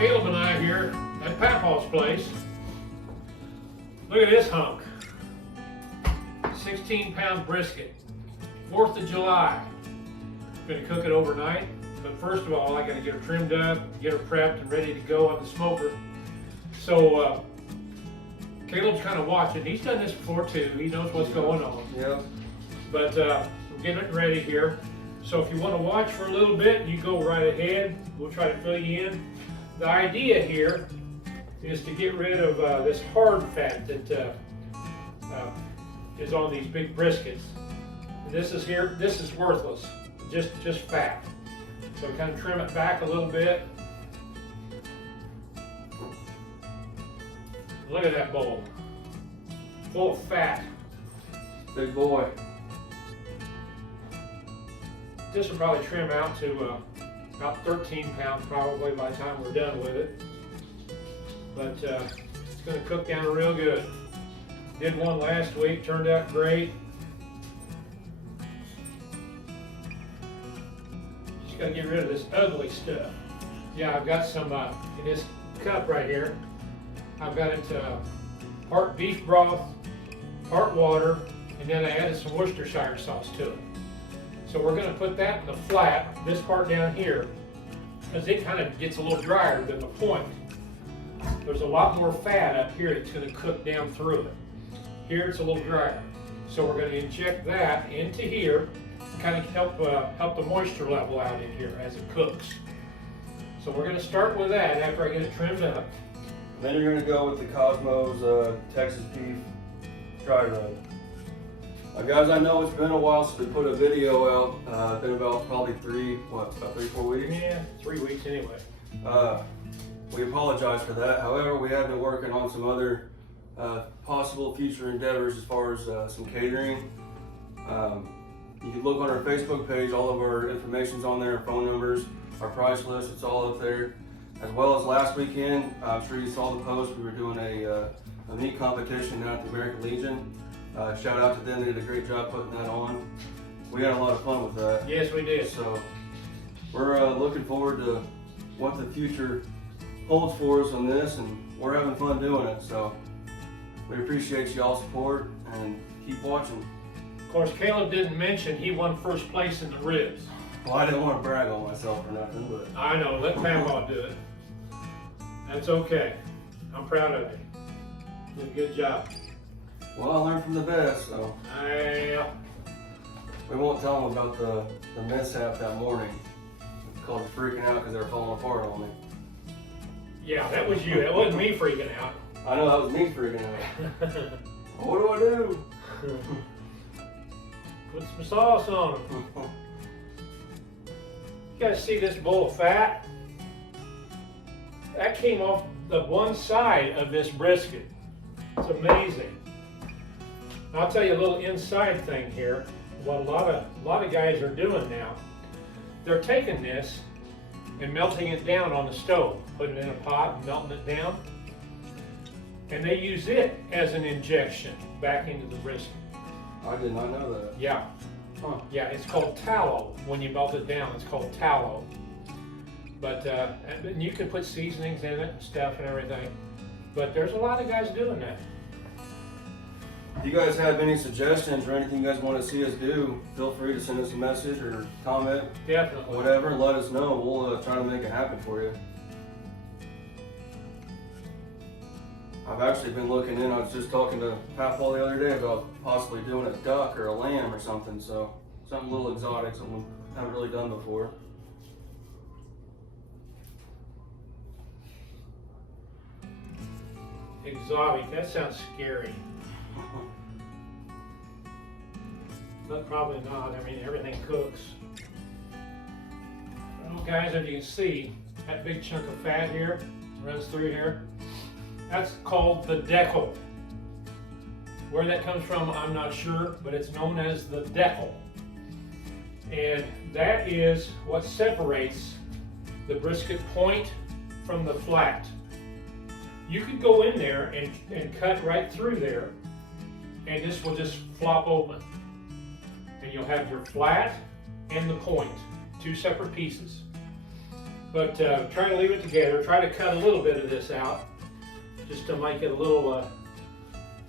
Kaleb and I here at Papaw's place. Look at this hunk. 16-pound brisket. 4th of July. I'm going to cook it overnight. But first of all, I got to get her trimmed up, get her prepped and ready to go on the smoker. So Kaleb's kind of watching. He's done this before too. He knows what's going on. Yeah. But we're getting it ready here. So if you want to watch for a little bit, you go right ahead. We'll try to fill you in. The idea here is to get rid of this hard fat that is on these big briskets. And this is worthless, just fat. So kind of trim it back a little bit. Look at that bowl, full of fat. Big boy. This will probably trim out to about 13 pounds probably by the time we're done with it. But it's going to cook down real good. Did one last week, turned out great. Just got to get rid of this ugly stuff. Yeah, I've got some in this cup right here. I've got it part beef broth, part water, and then I added some Worcestershire sauce to it. So we're going to put that in the flat, this part down here, because it kind of gets a little drier than the point. There's a lot more fat up here that's going to cook down through it. Here it's a little drier. So we're going to inject that into here, kind of help the moisture level out in here as it cooks. So we're going to start with that after I get it trimmed up. And then you're going to go with the Cosmos Texas beef dry rub. Guys, I know it's been a while since we put a video out. It's been about probably 3-4 weeks? Yeah, 3 weeks anyway. We apologize for that. However, we have been working on some other possible future endeavors as far as some catering. You can look on our Facebook page, all of our information's on there, our phone numbers, our price list, it's all up there. As well as last weekend, I'm sure you saw the post, we were doing a meat competition down at the American Legion. Shout out to them, they did a great job putting that on. We had a lot of fun with that. Yes, we did. So we're looking forward to what the future holds for us on this, and we're having fun doing it. So we appreciate y'all's support and keep watching. Of course, Kaleb didn't mention he won first place in the ribs. Well, I didn't want to brag on myself or nothing, but I know, let Papaw do it. That's okay. I'm proud of you. You did a good job. well, I learned from the best, so we won't tell them about the mishap that morning. It's called freaking out because they were falling apart on me. Yeah, that was you. That wasn't me freaking out. I know, that was me freaking out. What do I do? Put some sauce on them. You guys see this bowl of fat? That came off the one side of this brisket. It's amazing. I'll tell you a little inside thing here. What a lot of guys are doing now. They're taking this and melting it down on the stove, putting it in a pot and melting it down. And they use it as an injection back into the brisket. I did not know that. Yeah. Huh. Yeah, it's called tallow. When you melt it down, it's called tallow. But and you can put seasonings in it and stuff and everything. But there's a lot of guys doing that. If you guys have any suggestions or anything you guys want to see us do, feel free to send us a message or comment. Definitely. Whatever, let us know. We'll try to make it happen for you. I've actually been looking in. I was just talking to Papaw the other day about possibly doing a duck or a lamb or something. So something a little exotic, something we haven't really done before. Exotic, that sounds scary. But probably not. I mean, everything cooks. Well, guys, as you can see, that big chunk of fat here runs through here. That's called the decal. Where that comes from, I'm not sure, but it's known as the decal. And that is what separates the brisket point from the flat. You could go in there and cut right through there, and this will just flop open. And you'll have your flat and the point, two separate pieces. But try to leave it together. Try to cut a little bit of this out, just to make it a little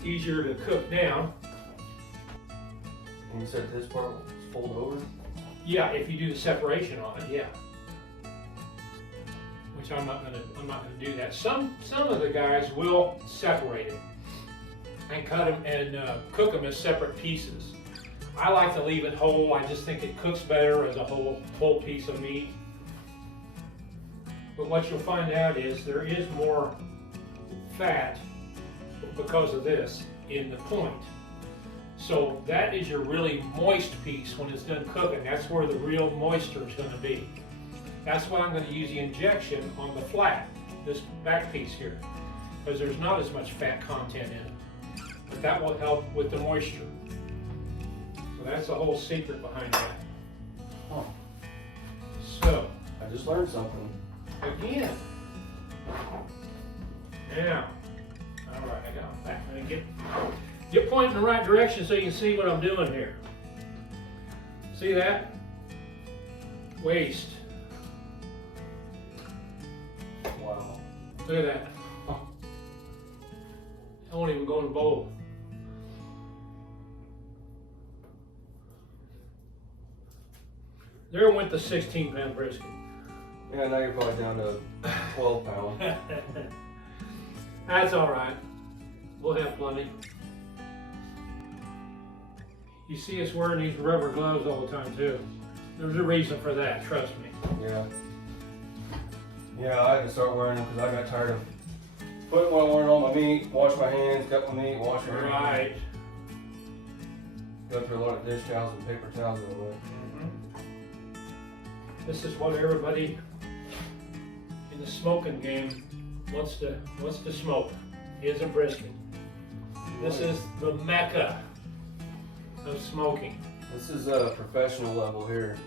easier to cook down. And you said this part was fold over? Yeah, if you do the separation on it, yeah. Which I'm not gonna do that. Some of the guys will separate it and cut them and cook them as separate pieces. I like to leave it whole. I just think it cooks better as a whole piece of meat. But what you'll find out is there is more fat because of this in the point. So that is your really moist piece when it's done cooking. That's where the real moisture is going to be. That's why I'm going to use the injection on the flat, this back piece here, because there's not as much fat content in it. But that will help with the moisture. So that's the whole secret behind that. Huh. So, I just learned something. again. Now, all right, I got it back. I'm gonna get pointing in the right direction so you can see what I'm doing here. See that? Waste. Wow. Look at that. I won't even go in the bowl. There went the 16-pound brisket. Yeah, now you're probably down to 12 pounds. That's all right. We'll have plenty. You see us wearing these rubber gloves all the time too. There's a reason for that, trust me. Yeah. Yeah, I had to start wearing them because I got tired of putting what I wanted on my meat, wash my hands, cut my meat, wash everything. Right. Go through a lot of dish towels and paper towels in a way. This is what everybody in the smoking game wants to smoke, is a brisket. This is the mecca of smoking. This is a professional level here.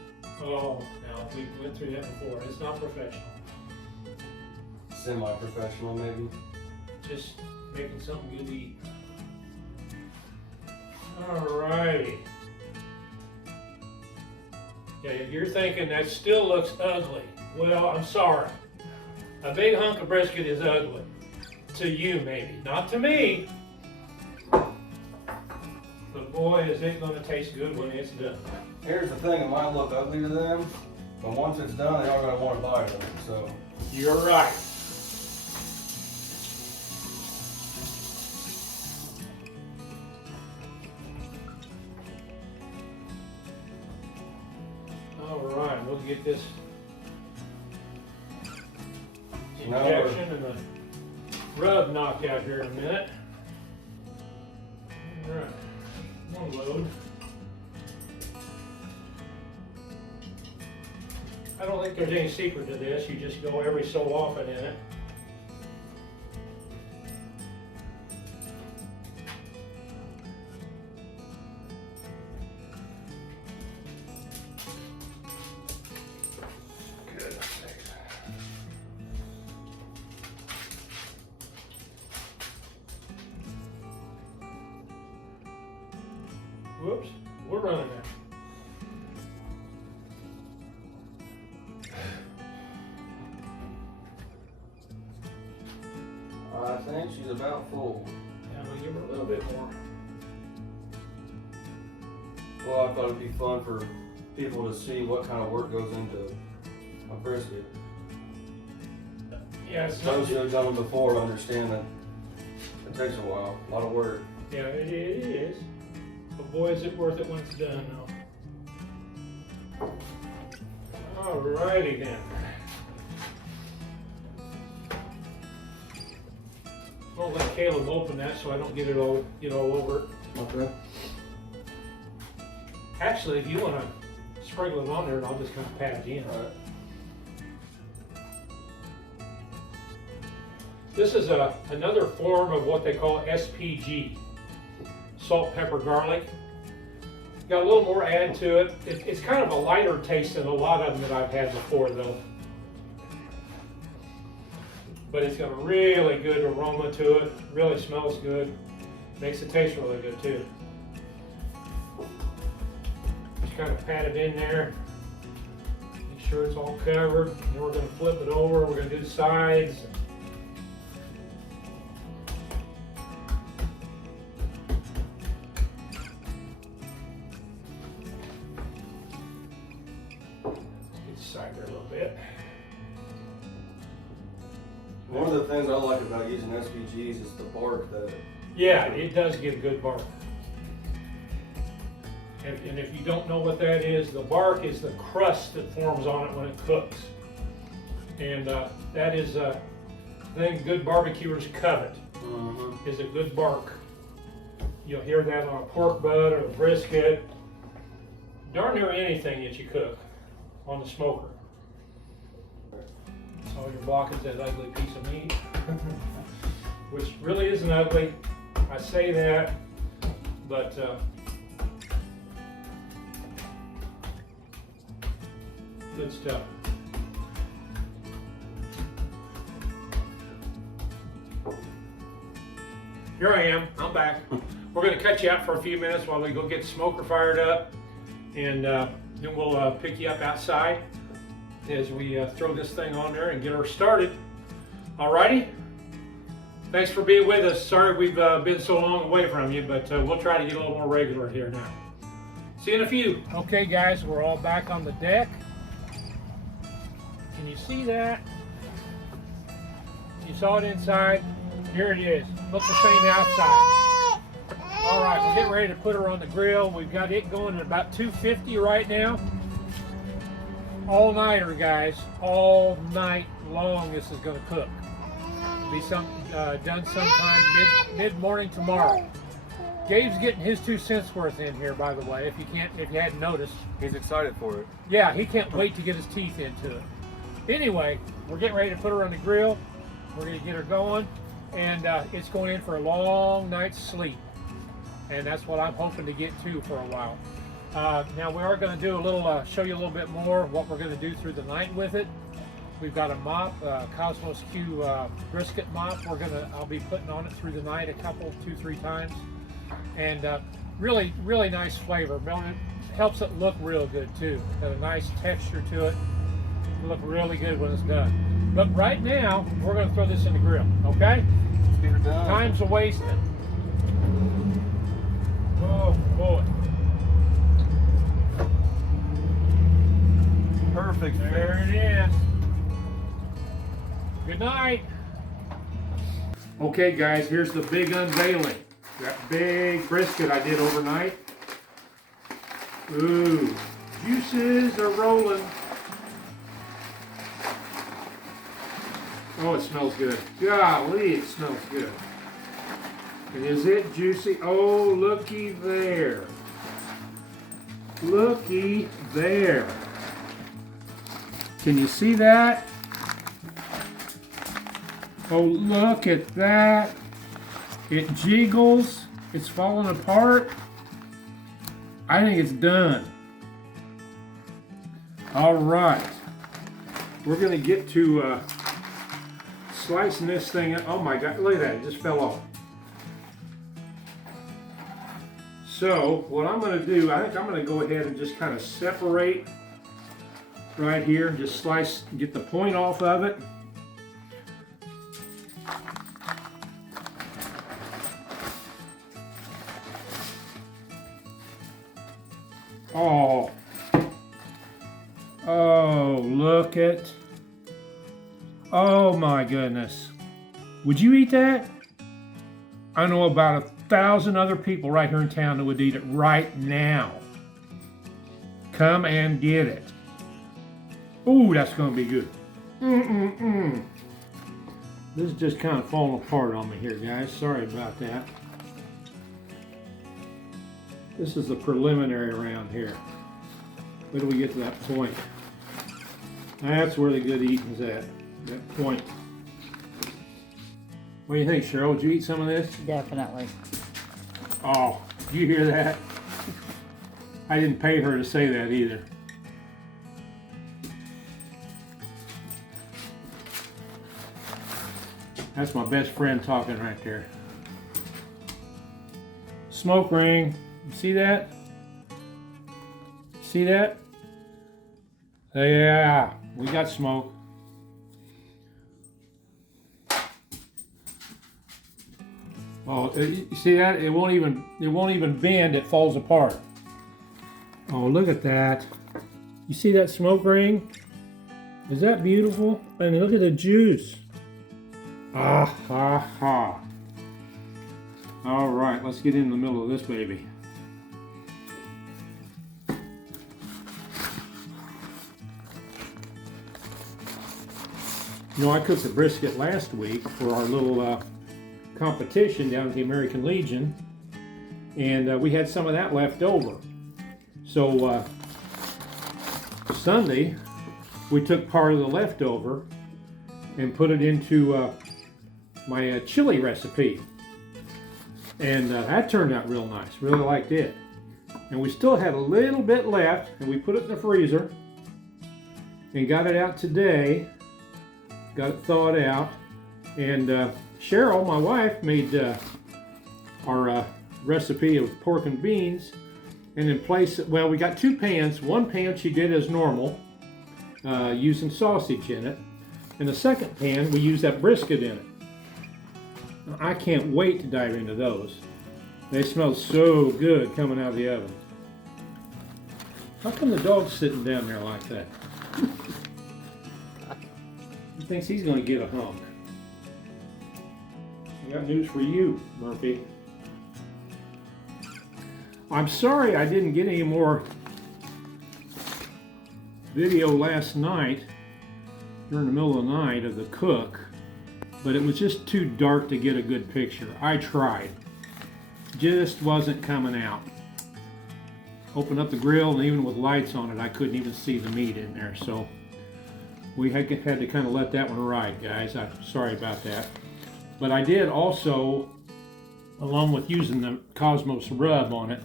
Oh, no, we went through that before. It's not professional. Semi-professional, maybe. Just making something good to eat. All righty. Yeah, you're thinking that still looks ugly. Well, I'm sorry. A big hunk of brisket is ugly. To you, maybe. Not to me. But boy, is it going to taste good when it's done. Here's the thing, it might look ugly to them, but once it's done, they are going to want to buy it. So You're right. All right, we'll get this injection and the rub knocked out here in a minute. All right, one load. I don't think there's any secret to this. You just go every so often in it. Whoops, we're running out. I think she's about full. Yeah, I'm gonna give her a little bit more. Well, I thought it'd be fun for people to see what kind of work goes into a brisket. Yeah, it's not Those who have done it before understand that it takes a while, a lot of work. yeah, it is. But boy, is it worth it when it's done, though. Alrighty then. I'll let Kaleb open that so I don't get all over it. Okay. Actually, if you want to sprinkle it on there, and I'll just kind of pat it in. All right. This is another form of what they call SPG, salt, pepper, garlic. Got a little more add to it. It's kind of a lighter taste than a lot of them that I've had before, though. But it's got a really good aroma to it. Really smells good. Makes it taste really good too. Just kind of pat it in there. Make sure it's all covered. Then we're going to flip it over. We're going to do the sides. Get the side there a little bit. One of the things I like about using SVGs is the bark that. Yeah, it does give good bark. And if you don't know what that is, the bark is the crust that forms on it when it cooks. And that is a thing good barbecuers covet, is a good bark. You'll hear that on a pork butt or a brisket, darn near anything that you cook on the smoker. So you're blocking that ugly piece of meat, which really isn't ugly. I say that, but good stuff. Here I am, I'm back. We're going to cut you out for a few minutes while we go get the smoker fired up, and then we'll pick you up outside as we throw this thing on there and get her started. Alrighty? Thanks for being with us. Sorry we've been so long away from you, but we'll try to get a little more regular here now. See you in a few. Okay guys, we're all back on the deck. Can you see that? You saw it inside. Here it is. Looks the same outside. All right, we're getting ready to put her on the grill. We've got it going at about 250 right now. All-nighter, guys. All night long this is going to cook. Be done sometime mid-morning tomorrow. Gabe's getting his 2 cents worth in here, by the way, if you hadn't noticed. He's excited for it. Yeah, he can't wait to get his teeth into it. Anyway, we're getting ready to put her on the grill. We're going to get her going, and it's going in for a long night's sleep. And that's what I'm hoping to get to for a while. Now we are going to do a little, show you a little bit more what we're going to do through the night with it. We've got a mop, Cosmos Q brisket mop. I'll be putting on it through the night a couple, 2-3 times, and really nice flavor. It helps it look real good too. Got a nice texture to it. It'll look really good when it's done. But right now we're going to throw this in the grill. Okay? Let's get her done. Time's a wasting. Oh boy. Perfect. There it is. Good night. Okay guys, here's the big unveiling. That big brisket I did overnight. Ooh, juices are rolling. Oh, it smells good. Golly, it smells good. And is it juicy? Oh, looky there. Looky there. Can you see that? Oh, look at that. It jiggles. It's falling apart. I think it's done. All right. We're going to get to slicing this thing. Oh my God, look at that. It just fell off. So what I'm going to do, I think I'm going to go ahead and just kind of separate right here. Just slice, get the point off of it. Oh, look at, oh my goodness. Would you eat that? I know about 1,000 other people right here in town that would eat it right now. Come and get it. Ooh, that's gonna be good. This is just kind of falling apart on me here, guys. Sorry about that. This is the preliminary around here. Wait till we get to that point. That's where the good eating's at, that point. What do you think, Cheryl? Would you eat some of this? Definitely. Oh, did you hear that? I didn't pay her to say that either. That's my best friend talking right there. Smoke ring. You see that? See that? Yeah, we got smoke. Oh, you see that? It won't even bend. It falls apart. Oh, look at that. You see that smoke ring? Is that beautiful? And look at the juice. Ah ha ha. All right, let's get in the middle of this baby. You know, I cooked a brisket last week for our little competition down at the American Legion, and we had some of that left over. So Sunday, we took part of the leftover and put it into my chili recipe, and that turned out real nice. Really liked it. And we still had a little bit left, and we put it in the freezer and got it out today. Got it thawed out, and Cheryl, my wife, made our recipe of pork and beans, and in place, well, we got two pans. One pan she did as normal, using sausage in it, and the second pan we used that brisket in it. Now, I can't wait to dive into those. They smell so good coming out of the oven. How come the dog's sitting down there like that? He thinks he's going to get a hunk. I got news for you, Murphy. I'm sorry I didn't get any more video last night during the middle of the night of the cook, but it was just too dark to get a good picture. I tried. Just wasn't coming out. Opened up the grill, and even with lights on it, I couldn't even see the meat in there, so we had to kind of let that one ride, guys. I'm sorry about that. But I did also, along with using the Cosmos rub on it,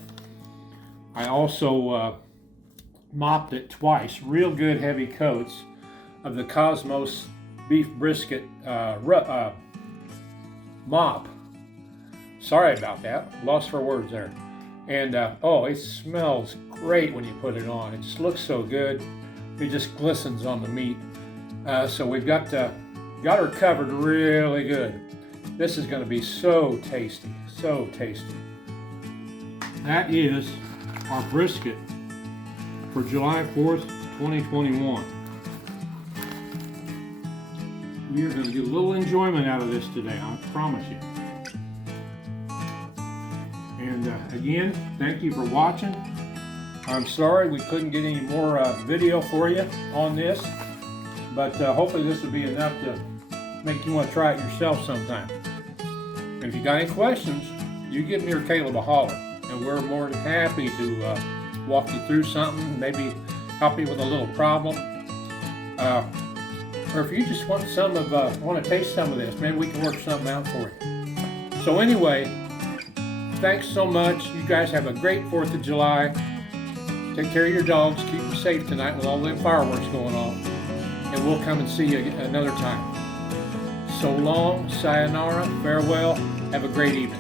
I also mopped it twice. Real good heavy coats of the Cosmos beef brisket mop. Sorry about that. Lost for words there. And oh, it smells great when you put it on. It just looks so good. It just glistens on the meat. So we've got her covered really good. This is going to be so tasty, so tasty. That is our brisket for July 4th, 2021. We are going to get a little enjoyment out of this today, I promise you. And again, thank you for watching. I'm sorry we couldn't get any more video for you on this. But hopefully this will be enough to make you want to try it yourself sometime. And if you got any questions, you give me or Kaleb a holler, and we're more than happy to walk you through something, maybe help you with a little problem. Or if you just want want to taste some of this, maybe we can work something out for you. So anyway, thanks so much. You guys have a great 4th of July. Take care of your dogs. Keep them safe tonight with all them fireworks going on. And we'll come and see you another time. So long, sayonara, farewell, have a great evening.